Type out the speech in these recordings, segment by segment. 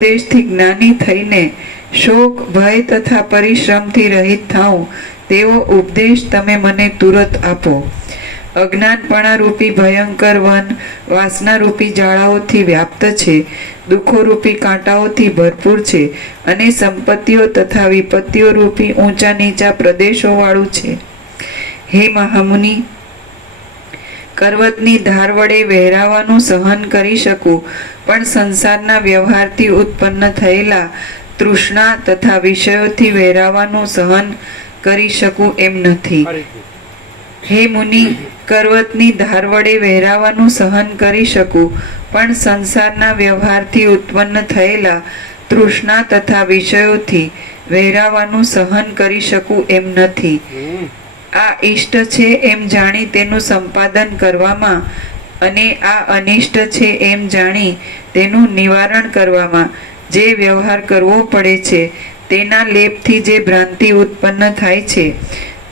દેશથી જ્ઞાની થઈને શોક, ભય તથા પરિશ્રમથી રહિત થાઉં તેવો ઉપદેશ તમે મને તુરત આપો. અજ્ઞાનપણા રૂપી, ભયંકર વન, વાસનારૂપી જાળાઓથી વ્યાપ્ત છે. દુઃખોરૂપી કાંટાઓથી ભરપૂર છે અને સંપત્તિઓ તથા વિપત્તિઓ રૂપી ઊંચા નીચા પ્રદેશોવાળું છે. હે મહામુનિ કરવતની ધાર વડે વહેરાવાનું સહન કરી શકું પણ સંસારના વ્યવહારથી ઉત્પન્ન થયેલા તૃષ્ણા તથા વિષયોથી વહેરાવાનું સહન કરી શકું એમ નથી. હે મુનિ કરવતની ધાર વડે વહેરાવાનું સહન કરી શકું પણ સંસારના વ્યવહારથી ઉત્પન્ન થયેલા તૃષ્ણા તથા વિષયોથી વહેરાવાનું સહન કરી શકું એમ નથી. આ ઈષ્ટ છે એમ જાણી તેનું સંપાદન કરવામાં અને આ અનિષ્ટ છે એમ જાણી તેનું નિવારણ કરવામાં. જે વ્યવહાર કરવો પડે છે, તેના લેપથી જે ભ્રાંતિ ઉત્પન્ન થાય છે,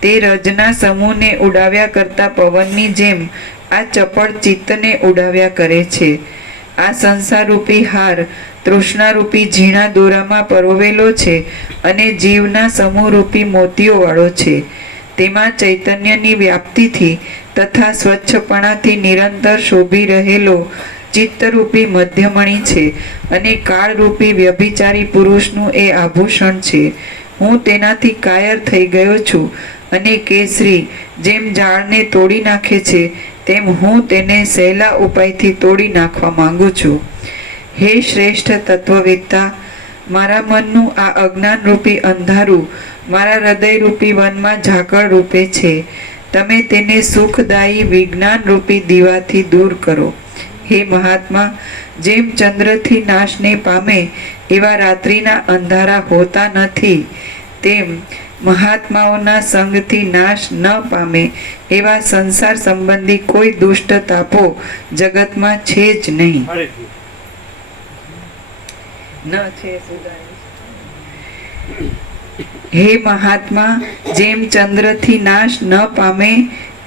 તે રજના સમૂહને ઉડાવ્યા કરતા પવનની જેમ આ ચપળ ચિત્તને ઉડાવ્યા કરે છે. આ સંસારરૂપી હાર, તૃષ્ણારૂપી ઝીણા દોરામાં પરોવેલો છે અને જીવના સમૂહરૂપી મોતીઓવાળો છે. તેમાં ચૈતન્યની વ્યાપ્તિથી તથા સ્વચ્છપણાથી નિરંતર શોભી રહેલો ચિત્તરૂપી મધ્યમણી છે અને કાળરૂપી વ્યભિચારી પુરુષનું એ આભૂષણ છે. હું તેનાથી કાયર થઈ ગયો છું અને કેસરી જેમ ઝાડને તોડી નાખે છે, તેમ હું તેને સહેલા ઉપાયથી તોડી નાખવા માંગુ છું. હે શ્રેષ્ઠ તત્વવેત્તા મારા મનનું આ અજ્ઞાનરૂપી અંધારું મારા હૃદયરૂપી વનમાં ઝાકળ રૂપે છે. તમે તેને સુખદાયી વિજ્ઞાનરૂપી દીવાથી દૂર કરો. હે મહાત્મા, જેમ ચંદ્રથી નાશને પામે, એવા રાત્રિના અંધારા હોતા નથી. તેમ મહાત્માઓના સંગથી નાશ ન પામે, એવા સંસાર સંબંધી કોઈ દુષ્ટ તાપો જગતમાં છે જ નહીં. ન છે હે મહાત્મા જેમ ચંદ્રથી નાશ ન પામે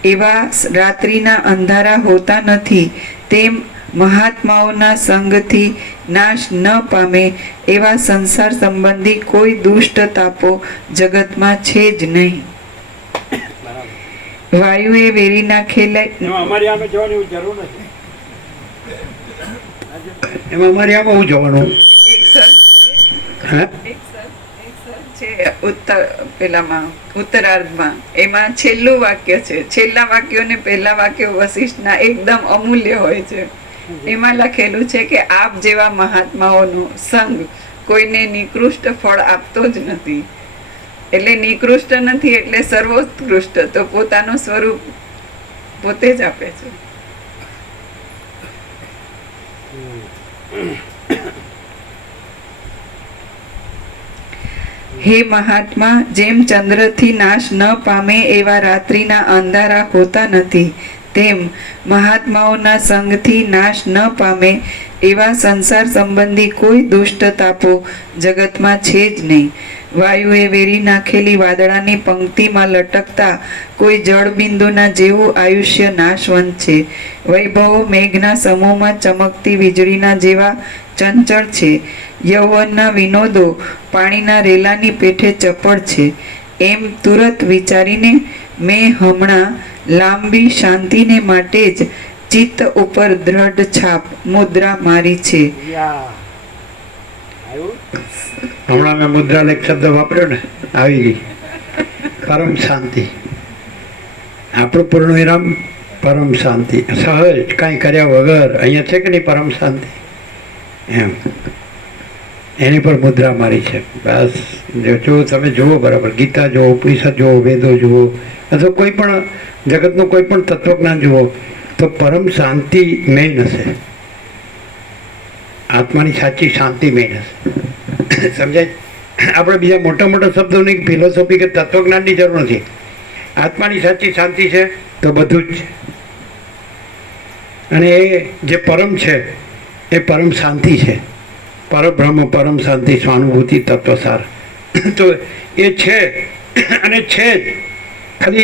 એવા રાત્રિના અંધારા હોતા નથી તેમ મહાત્માઓના સંગથી નાશ ન પામે એવા સંસાર સંબંધી કોઈ દુષ્ટ તાપો જગતમાં છે જ નહીં. વાયુએ વેરી નાખેલા અમારી આમે જવાની જરૂર નથી. એમાં અમારી આમાં હું જવાનું એક સર હા એક સર એક સર છે ઉત્તર પેલામાં ઉત્તરાર્ધમાં એમાં છેલ્લું વાક્ય છે. છેલ્લા વાક્યો ને પહેલા વાક્યો વશિષ્ઠના એકદમ અમૂલ્ય હોય છે. એમાં લખેલું છે કે આપ જેવા મહાત્માઓનો સંગ કોઈને નિકૃષ્ટ ફળ આપતો જ નથી. એટલે નિકૃષ્ટ નથી એટલે સર્વોત્કૃષ્ટ તો પોતાનું સ્વરૂપ પોતે જ આપે છે. હે મહાત્મા, જેમ ચંદ્રથી નાશ ન પામે એવા રાત્રિના અંધારા હોતા નથી, તેમ મહાત્માઓના સંગથી નાશ ન પામે એવા સંસાર સંબંધી કોઈ દુષ્ટ તાપો જગતમાં છે જ નહીં. વાયુએ વેરી નાખેલી વાદળાની પંક્તિમાં લટકતા કોઈ જળબિંદુના જેવું આયુષ્ય નાશવંત છે. વૈભવો મેઘના સમૂહમાં ચમકતી વીજળીના જેવા ચંચળ છે. યૌવનના વિનોદો પાણીના રેલાની પેઠે ચપળ છે. એમ તુરત વિચારીને મેં હમણાં લાંબી શાંતિને માટે જ ચિત્ત ઉપર દ્રઢ છાપ મુદ્રા મારી છે. હમણાં મેં મુદ્રાલેખ શબ્દ વાપર્યો ને, આવી ગઈ. પરમ શાંતિ. આપણું પૂર્ણ વિરામ પરમ શાંતિ. સહજ, કાંઈ કર્યા વગર. અહીંયા છે કે નહીં પરમ શાંતિ? એમ. એની પર મુદ્રા મારી છે. બસ, જો તમે જુઓ બરાબર, ગીતા જુઓ, ઉપનિષદ જુઓ, વેદો જુઓ, અથવા કોઈ પણ જગતનું કોઈ પણ તત્વજ્ઞાન જુઓ, તો પરમ શાંતિ મેઇન હશે. આત્માની સાચી શાંતિ મેઇન હશે. સમજાય? આપણે બીજા મોટા મોટા શબ્દોની ફિલોસોફી કે તત્વજ્ઞાનની જરૂર નથી. આત્માની સાચી શાંતિ છે તો બધું જ છે. અને એ જે પરમ છે એ પરમ શાંતિ છે. પરબ્રહ્મ, પરમ શાંતિ, સ્વાનુભૂતિ, તત્વસાર. તો એ છે અને છે જ. ખાલી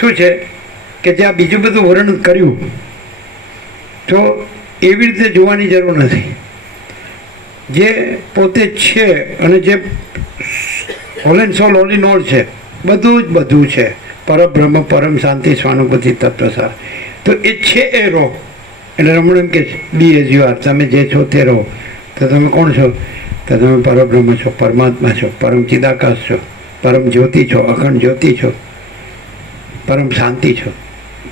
શું છે? કે જ્યાં બીજું બધું વર્ણન કર્યું, તો એવી રીતે જોવાની જરૂર નથી. જે પોતે છે અને જે whole and soul all in all છે, બધું જ બધું છે. પરબ્રહ્મ, પરમ શાંતિ, સ્વાનુભૂતિ, તત્વસાર. તો એ છે એ રહો એટલે રમણ એમ કે બી એઝ યુ આર તમે જે છો તે રહો. તો તમે કોણ છો? તો તમે પરબ્રહ્મ છો, પરમાત્મા છો, પરમ ચિદાકાશ છો, પરમ જ્યોતિ છો, અખંડ જ્યોતિ છો, પરમ શાંતિ છો.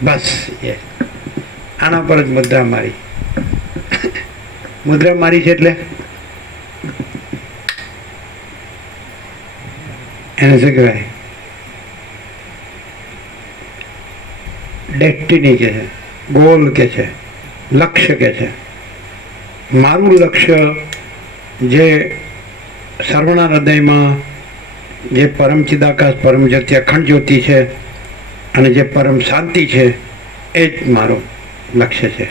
બસ એ. આના પર જ મુદ્રા મારી. મુદ્રા મારી છે એટલે? એને શું કહેવાય? ડેસ્ટિની કે છે, ગોલ કે છે. લક્ષ્ય કે છે. મારું લક્ષ્ય જે સર્વણા હૃદયમાં જે પરમ ચિદાકાશ, પરમ જ્યોતિ અખંડ જ્યોતિ છે અને જે પરમ શાંતિ છે, એ જ મારું લક્ષ્ય છે.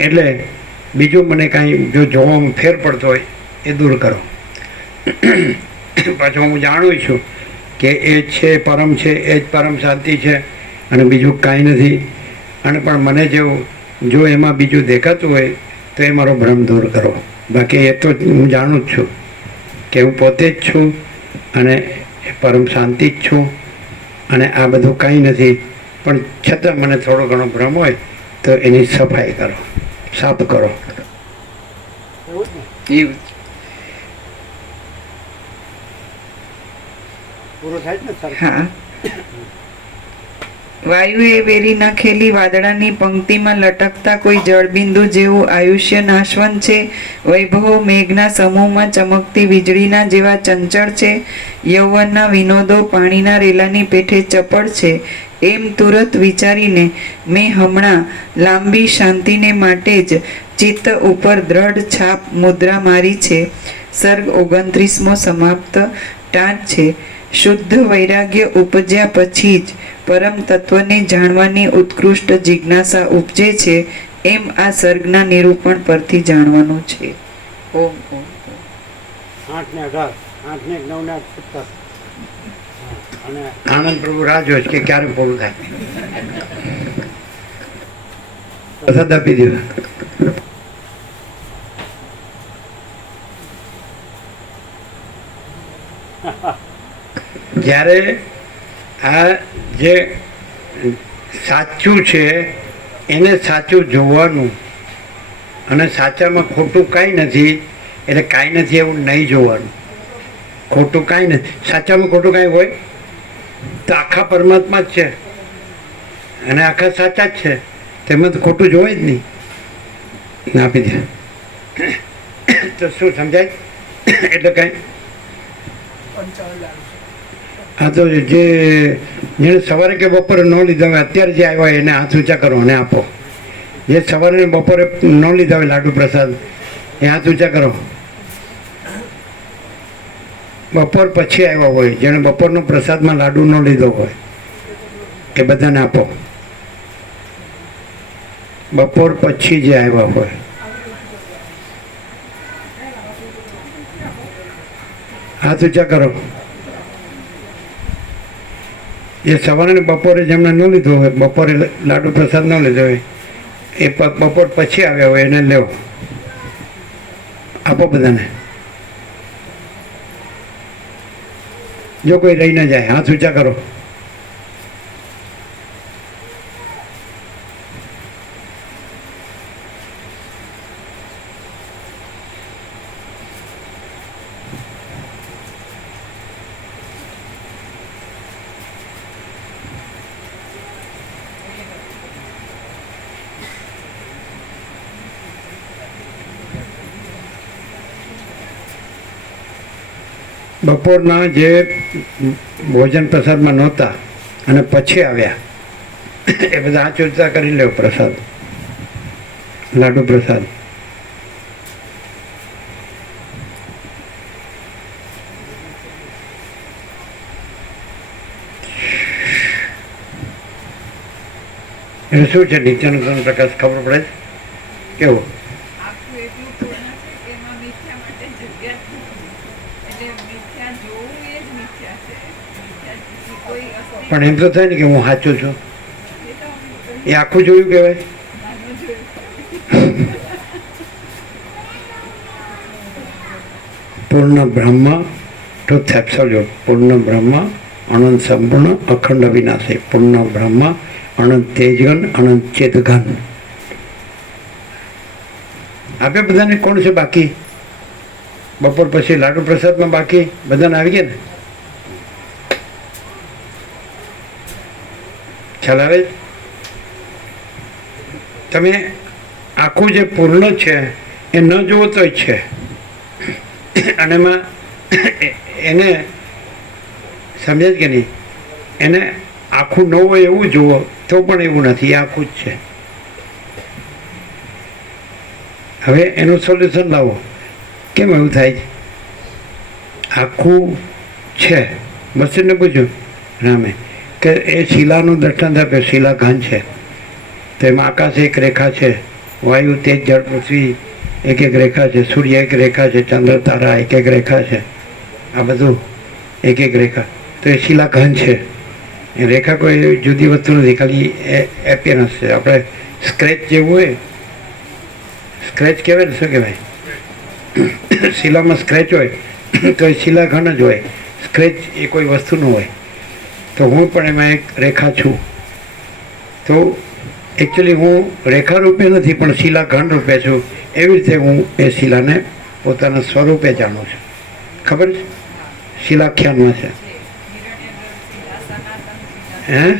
એટલે બીજું મને કાંઈ જો જોવામાં ફેર પડતો હોય, એ દૂર કરો. પાછું હું જાણું છું કે એ છે, પરમ છે, એ જ પરમ શાંતિ છે અને બીજું કાંઈ નથી. અને પણ મને જેવું જો એમાં બીજું દેખાતું હોય તો એ મારો ભ્રમ દૂર કરો. બાકી એ તો હું જાણું જ છું કે હું પોતે જ છું અને પરમ શાંતિ જ છું અને આ બધું કાંઈ નથી. પણ છતાં મને થોડો ઘણો ભ્રમ હોય તો એની સફાઈ કરો સાફ કરો. પૂરું થાય ને હા. વાયુએ વેરી નાખેલી વાદળાની પંક્તિમાં લટકતા કોઈ જળબિંદુ જેવું આયુષ્ય નાશવંત છે? વૈભવો મેઘના સમૂહમાં ચમકતી વીજળીના જેવા ચંચળ છે? યૌવનના વિનોદો પાણીના રેલાની પેઠે ચપળ છે? એમ તુરત વિચારીને મેં હમણાં લાંબી શાંતિને માટે જ ચિત્ત ઉપર દ્રઢ છાપ મુદ્રા મારી છે. સર્ગ ઓગણત્રીસમો સમાપ્ત ટાંચ છે. શુદ્ધ વૈરાગ્ય ઉપજ્યા પછી જ પરમ તત્વને જાણવાની ઉત્કૃષ્ટ જિજ્ઞાસા ઉપજે છે એમ આ સર્ગના નિરૂપણ પરથી જાણવાનું છે. ઓમ ઓમ. આઠ ને અઢાર આઠ ને નવ ને સત્તર. અને આનંદ પ્રભુ રાહ જોઈશ કે ક્યારે પૂરું થાય. પ્રસાદ આપી દો જ્યારે આ જે સાચું છે, એને સાચું જોવાનું. અને સાચામાં ખોટું કાંઈ નથી, એટલે કાંઈ નથી એવું નહીં જોવાનું. ખોટું કાંઈ નથી. સાચામાં ખોટું કાંઈ હોય? તો આખા પરમાત્મા જ છે. અને આખા સાચા જ છે. તેમાં તો ખોટું જોવાય જ નહીં. આપી દે. તો શું, સમજાય? એટલે કાંઈ? હા તો જે જેણે સવારે કે બપોરે ન લીધા હોય, અત્યારે જે આવ્યા હોય એને હાથ ઊંચા કરો અને આપો. જે સવારે ને બપોરે ન લીધા હોય લાડુ પ્રસાદ, એ હાથ ઊંચા કરો. બપોર પછી આવ્યા હોય, જેણે બપોરનો પ્રસાદમાં લાડુ ન લીધો હોય, એ બધાને આપો. બપોર પછી જે આવ્યા હોય. હાથ ઊંચા કરો. એ સવારે બપોરે જેમણે ન લીધો હોય, બપોરે લાડુ પ્રસાદ ન લીધો હોય, એ બપોર પછી આવ્યા હોય એને લેવો આપો બધાને. જો કોઈ રહી ના જાય, હાથ ઊંચા કરો. બપોરના જે ભોજન પ્રસાદમાં નહોતા અને પછી આવ્યા, એ બધા ઊંચા કરી લેવો પ્રસાદ, લાડુ પ્રસાદ એટલે શું છે નિત્યાનંદ પ્રકાશ ખબર પડે? કેવું આખું એટલું પૂર્ણ છે કે એમાં મિથ્યા માટે જગ્યા જ નથી. એટલે મિથ્યા જોવું એ જ મિથ્યા છે મિથ્યા બીજી કોઈ અસ્તિત્વ પણ એમ તો થાય ને કે હું સાચું છું? એ તો અમે એ આખું જોયું કહેવાય? નાનું જોયું પૂર્ણ બ્રહ્મ ટુથ એબ્સોલ્યુટ પૂર્ણ બ્રહ્મ, અનંત સંપૂર્ણ, અખંડ વિનાશી પૂર્ણ બ્રહ્મ, અનંત તેજઘન અનંત ચેતઘન. આપે બધાને કોણ છે બાકી? બપોર પછી લાડુ પ્રસાદમાં બાકી? બધાને આવી ગયા ને? ખ્યાલ આવે તમે આખું જે પૂર્ણ છે એ ન જુઓ તોય છે. અને એમાં એને સમજે કે નહીં? એને આખું ન હોય એવું જુઓ તો પણ એવું નથી આખું જ છે. હવે એનું સોલ્યુશન લાવો. કેમ એવું થાય આખું છે. બસીને પૂછ્યું રામે. કે એ શિલાનું દર્શન થાય કે શિલા ઘન છે. તો એમાં આકાશ એક રેખા છે, વાયુ, તેજ, જળ, પૃથ્વી એક એક રેખા છે, સૂર્ય એક રેખા છે, ચંદ્ર, તારા એક એક રેખા છે. આ બધું એક એક રેખા. તો એ શિલા ઘન છે. એ રેખા કોઈ જુદી વસ્તુ નથી, ખાલી એપિયરન્સ છે. આપણે સ્ક્રેચ જેવું હોય સ્ક્રેચ કહેવાય ને, શું કહેવાય? શિલામાં સ્ક્રેચ હોય, તો એ શિલા ઘન જ હોય. સ્ક્રેચ એ કોઈ વસ્તુનું હોય. તો હું પણ એમાં એક રેખા છું. તો એકચ્યુઅલી હું રેખા રૂપે નથી, પણ શિલા ઘન રૂપે છું. એવી રીતે હું એ શિલાને પોતાના સ્વરૂપે જાણું છું. ખબર છે? શિલાખ્યાનમાં છે. હે?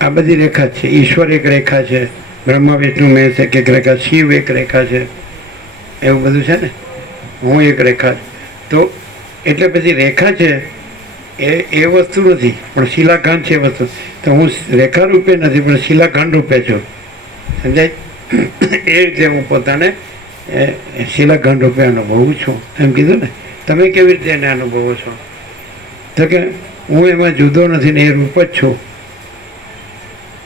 આ બધી રેખા છે. ઈશ્વર એક રેખા છે. બ્રહ્મા, વિષ્ણુ મહેશ એક એક રેખા શિવ એક રેખા છે. એવું બધું છે ને? હું એક રેખા. તો એટલે પછી રેખા છે, એ એ વસ્તુ નથી, પણ શિલાખંડ છે વસ્તુ. તો હું રેખા રૂપે નથી, પણ શિલાખંડ રૂપે છું. સમજાય? એ રીતે હું પોતાને શિલાખંડ રૂપે અનુભવું છું. એમ કીધું ને? તમે કેવી રીતે એને અનુભવો છો? તો કે હું એમાં જુદો નથી ને એ રૂપ જ છું.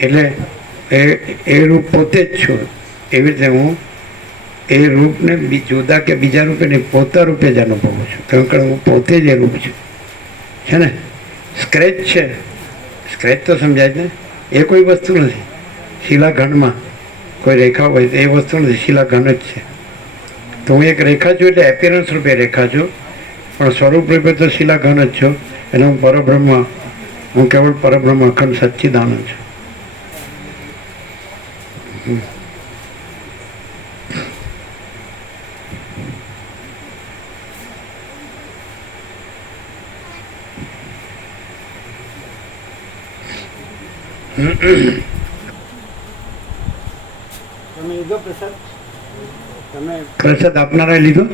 એટલે એ એ રૂપ પોતે જ છું. એવી રીતે હું એ રૂપને જુદા કે બીજા રૂપે નહીં, પોતા રૂપે જ અનુભવું છું. કારણ કે હું પોતે જ એ રૂપ છું. છે ને? સ્ક્રેચ છે. સ્ક્રેચ તો સમજાય ને? એ કોઈ વસ્તુ નથી. શિલાખંડમાં કોઈ રેખા હોય એ વસ્તુ નથી. શિલાખંડ જ છે. તો હું એક રેખા છું એટલે એપિયરન્સ રૂપે રેખા છું. પણ સ્વરૂપ રૂપે તો શિલાખંડ જ છું. એટલે હું પરબ્રહ્મ, હું કેવળ પરબ્રહ્મ અખંડ સચ્ચિદાનંદ છું. પ્રસાદ? તમે પ્રસાદ આપનારા લીધો?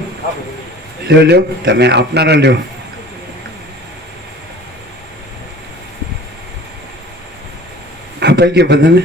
લ્યો લ્યો તમે આપનારા લ્યો. અપાઈ ગયો બધાને?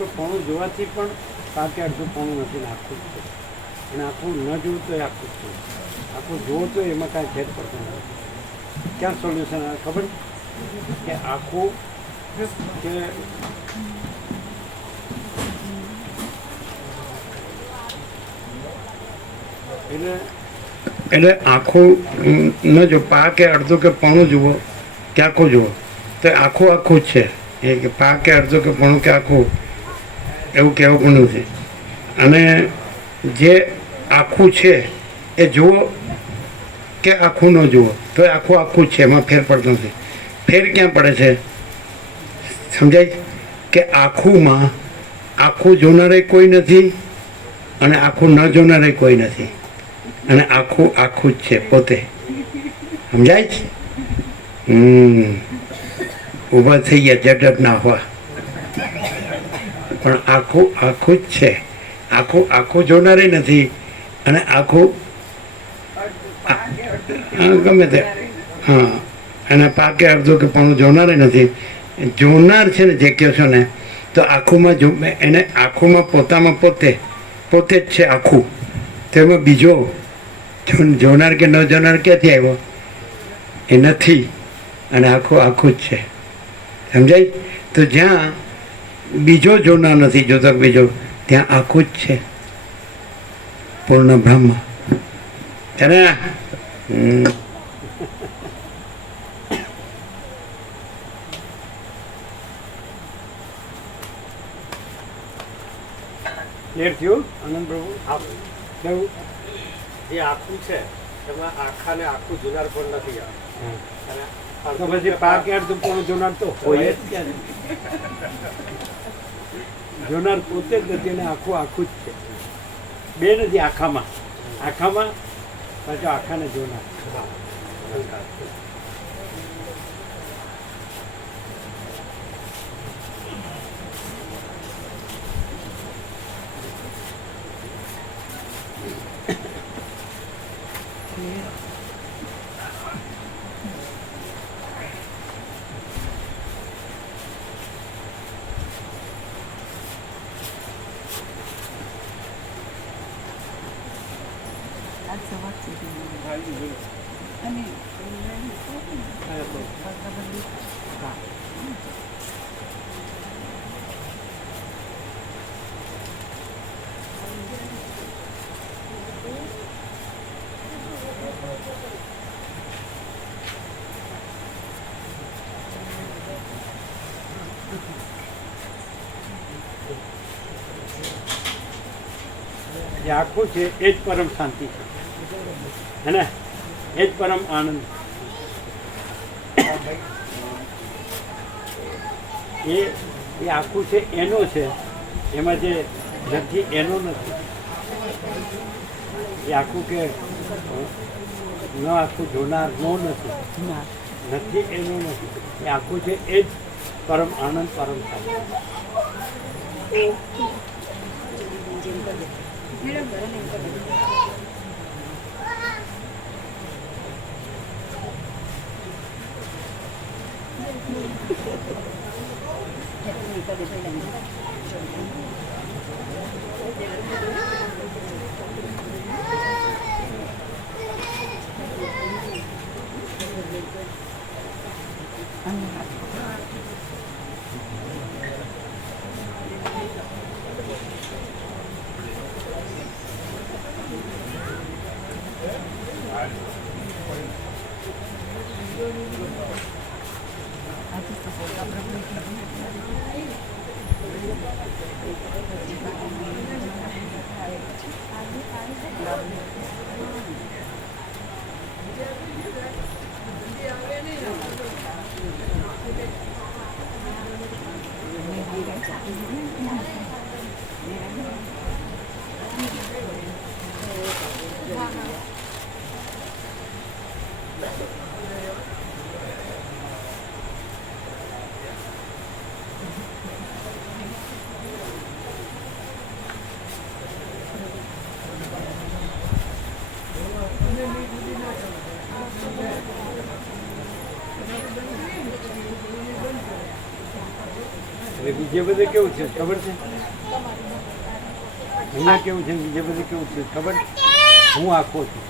અડધું પોણું જોવાથી પણ આ અડધું પોણું નથી આખું જ છે અને આખું ન જોવું તો આખું જ છે આખું જોવો તો એમાં કાંઈ ફેર પડતો નથી. ક્યાં સોલ્યુશન આવે? ખબર? કે આખું કે એટલે એટલે આખું ન જો, પા કે કે પોણું જુઓ, કે આખું જુઓ, તો આખું આખું જ છે. એ પા કે અડધું કે પોણું કે આખું એવું કહેવું પણ છે. અને જે આખું છે, એ જુઓ કે આખું ન જુઓ, તો એ આખું આખું જ છે, એમાં ફેર પડતો નથી. ફેર ક્યાં પડે છે? સમજાય કે આખુંમાં આખું જોનારે કોઈ નથી અને આખું ન જોનારે કોઈ નથી. અને આખું આખું જ છે, પોતે. સમજાય છે? હમ. ઊભા થઈ ગયા જડપ ના હોવા. પણ આખું આખું જ છે. આખું આખું જોનારે નથી. અને આખું ગમે તે. હા. અને પાકે અડધું કે પણ જોનારે નથી. જોનાર છે ને, જે કહો છો ને, તો આખુંમાં જો, એને આખુંમાં પોતામાં પોતે પોતે જ છે આખું. તેમાં બીજો જોનાર કે ન જોનાર ક્યાંથી આવ્યો? એ નથી. અને આખું આખું જ છે. સમજાય? તો જ્યાં બીજો જોનાર નથી જોતો બીજો. ત્યાં આખું જ છે. પૂર્ણ બ્રહ્મ છે ને થયું? આનંદ પ્રભુ? આપ જે આખું છે. એમાં આખા ને આખું જોનાર પણ નથી આ. અને તો પછી પાક યાર તો પણ જોનાર તો? હોય જ ક્યાં જોનાર પોતે જ નથી આખું આખું જ છે. બે નથી, આખામાં. આખામાં પાછો આખાને જોનાર. જે આખું છે, એ જ પરમ શાંતિ છે. હે ને? એ જ પરમ આનંદ. એ એ આખું છે, એનો છે. એમાં જે નથી, એનો નથી. એ આખું કે, ન આખું જોનાર, નો નથી. નથી, એનો નથી. એ આખું છે, એ જ પરમ આનંદ, પરમ શાંતિ. 뚜껑을 열어내니까 대통령이 꺼내서 이랬는데 Mm -hmm. બીજે બધે કેવું છે ખબર છે? અહીંયા કેવું છે બીજે બધે કેવું છે ખબર? હું આખો છું.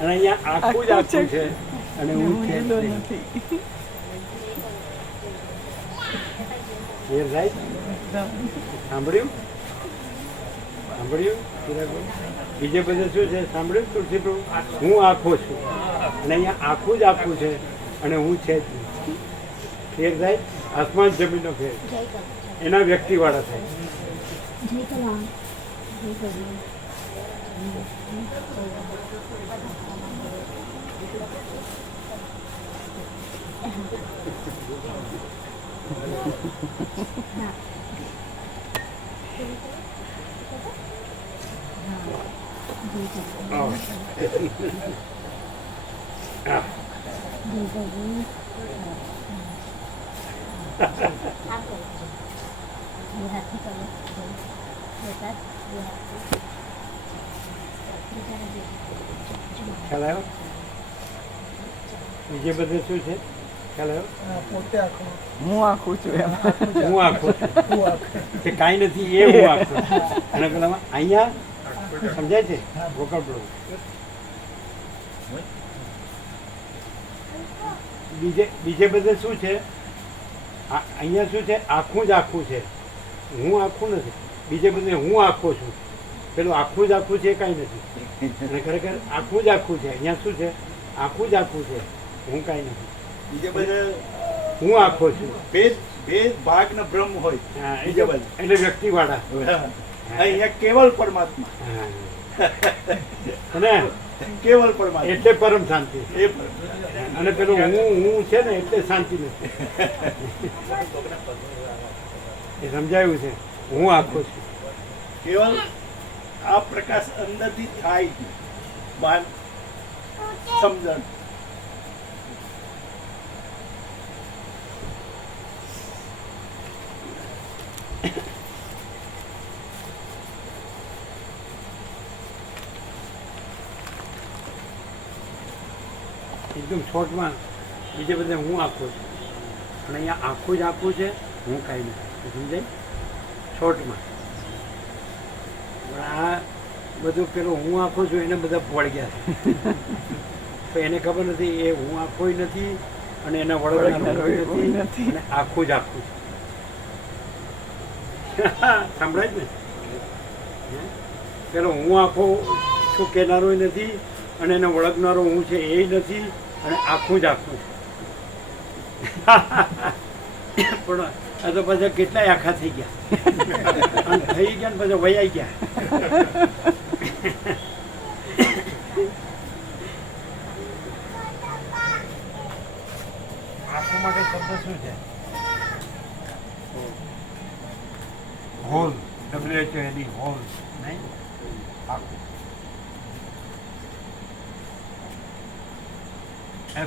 અને અહીંયા આખું જ આખું છે. અને હું છે નથી. Clear, સાંભળ્યું? સાંભળ્યું? બીજે બધે શું છે? સાંભળ્યું? તુલસી પ્રભુ? હું આખો છું. અને અહીંયા આખું જ આખું છે અને હું છે જ નહીં. ફેર થાય આસમાન જમીનનો ફેર. એના વ્યક્તિવાળા થાય. ખ્યાલ આવ્યો? બીજે બધે શું છે? ખ્યાલ આવ્યો? હું આખું છું એમ. હું આખું છું. કે કાંઈ નથી એ હું આખું અને પેલામાં અહીંયા સમજાય છે? વોકલ બીજે બીજે બધે શું છે? અહીંયા શું છે? આખું જ આખું છે. હું આખું નથી. બીજે બધું હું આખો છું. પેલું આખું જ આખું છે કાંઈ નથી. અને ખરેખર આખું જ આખું છે. અહીંયા શું છે? આખું જ આખું છે. હું કાંઈ નથી. બીજે બધે હું આખો છું. ભેદ ભેદ ભાગ ને બ્રહ્મ હોય. હા, બીજે બધા બધે એટલે વ્યક્તિવાળા. અહીંયા કેવલ પરમાત્મા. હા. અને કેવલ પરમાત્મા. એટલે પરમ શાંતિ. એ અને પેલું હું હું છે ને એટલે શાંતિ નથી. એ સમજાયું છે? હું આખો છું. કેવલ આ પ્રકાશ અંદરથી થાય છે. સમજણ. એકદમ શોર્ટમાં બીજે બધે હું આખો છું. અને અહીંયા આખું જ આખું છે હું કાંઈ નથી સમજાય? શોર્ટમાં. આ બધું પેલું હું આખો છું એને બધા પોળ ગયા છે. તો એને ખબર નથી એ હું આખોય નથી અને એના વડોદરા નથી અને આખું જ આખું છે. સંભળાય જ ને? હે? પેલો હું આખો છું કહેનારોય નથી અને એને ઓળખનારો હું છે એ નથી અને આખું જ આખું. પણ આ તો પછી કેટલાય આખા થઈ ગયા. થઈ ગયા ને પાછા વૈયાઈ ગયા આખું માટે શબ્દ શું છે હોલ ડબલ્યુ એચ એની હોલ નહીં આખું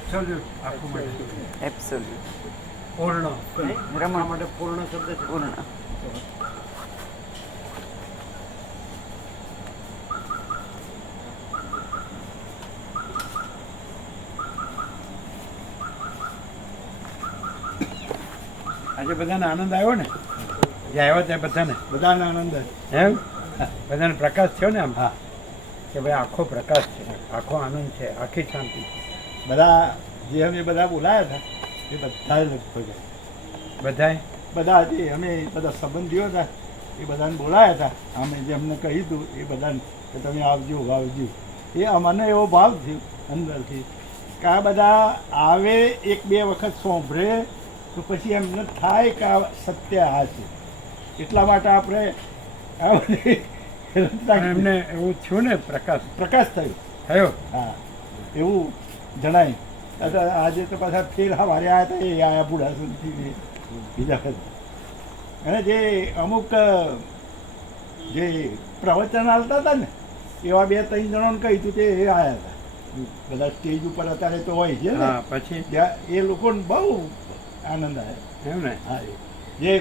એબ્સોલ્યુટ આખું માટે એબ્સોલ્યુટ પૂર્ણ. રમા માટે પૂર્ણ શબ્દ છે? પૂર્ણ. આજે બધાને આનંદ આવ્યો ને? જે આવ્યા ત્યાં બધાને? બધાને આનંદ. એમ? બધાને પ્રકાશ થયો ને આમ? હા. કે ભાઈ આખો પ્રકાશ છે. આખો આનંદ છે. આખી શાંતિ બધા જે અમે બધા બોલાયા હતા એ બધા લગભગ બધાય બધા જે અમે બધા સંબંધીઓ હતા એ બધાને બોલાયા હતા. અમે જે અમને કહી હતું એ બધાને કે તમે આવજો આવજો એ અમને એવો ભાવ થયો અંદરથી કે આ બધા આવે એક બે વખત સોંભળે તો પછી એમને થાય કે આ સત્ય આ છે. એટલા માટે આપણે આ બધી એમને એવું થયું ને પ્રકાશ? પ્રકાશ થયો. થયો? હા. એવું જણાય. આજે તો પાછા ફેર વારે આવ્યા હતા એ આયા બુઢા સુધી બીજા વખત અને જે અમુક જે પ્રવચન આવતા હતા ને એવા બે ત્રણ જણાને કહ્યું હતું તે એ આવ્યા હતા. બધા સ્ટેજ ઉપર અત્યારે તો હોય છે ને. પછી? ત્યાં એ લોકોને બહુ આનંદ આવ્યો એમ ને? હા એ. જે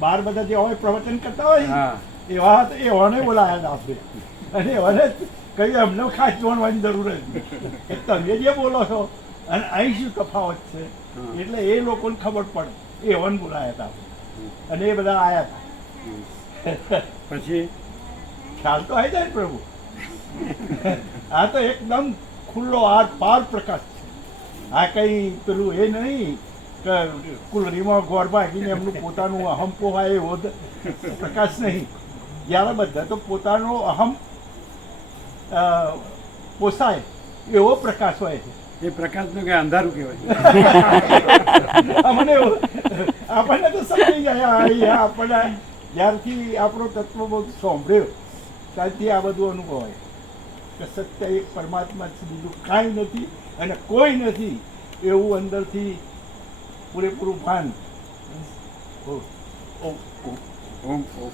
બાર બધા જે હોય પ્રવચન કરતા હોય એવા એવાને બોલાયા હતા આપણે અને એવાને કહ્યું અમને ખાસ જોડવાની જરૂર જ નહીં. તમે જે બોલો છો અને અહીં શું તફાવત છે? એટલે એ લોકોને ખબર પડે. એવાને બોલાયા હતા અને એ બધા આવ્યા હતા. પછી? ખ્યાલ તો આવી જાય પ્રભુ. આ તો એકદમ ખુલ્લો આર પાર પ્રકાશ છે. આ કઈ પેલું એ નહીં કે કુલરીમાં ગોળ ભાગીને એમનું પોતાનું અહમ પોવાય એવો પ્રકાશ નહીં. જ્યારે બધા તો પોતાનો અહમ પોસાય એવો પ્રકાશ હોય છે. એ પ્રકાશનું કે અંધારું કહેવાય અમને આપણને તો સમજી જાય આપણને જ્યારથી આપણો તત્વબોધ સાંભળ્યો ત્યારથી આ બધું અનુભવાય કે સત્ય એક પરમાત્મા છે બીજું કાંઈ નથી અને કોઈ નથી એવું અંદરથી પૂરેપૂરું ભાન. ઓ ઓ ઓ ઓમ ઓમ